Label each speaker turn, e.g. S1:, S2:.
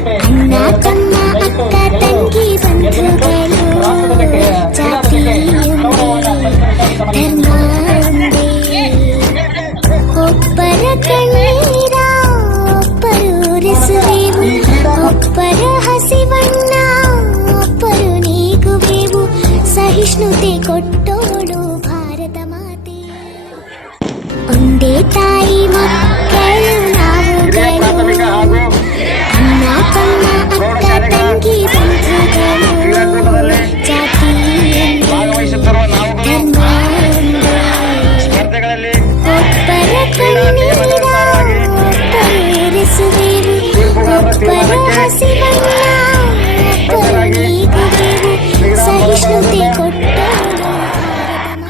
S1: ಅಣ್ಣ ತಮ್ಮ ಅಕ್ಕ ತಂಗಿ ಬಂಧುಗಳು ಜಾತಿ ಒಂದೇ, ಧರ್ಮ ಒಂದೇ ಒಬ್ಬರ ಕಣ್ಣೀರ ಒಬ್ಬರು ಉರಿಸುವೆವು ಒಬ್ಬರ ಹಸಿವಣ್ಣ ಒಬ್ಬರು ನೀಗುವೆವು ಸಹಿಷ್ಣುತೆ ಕೊಟ್ಟೋಳು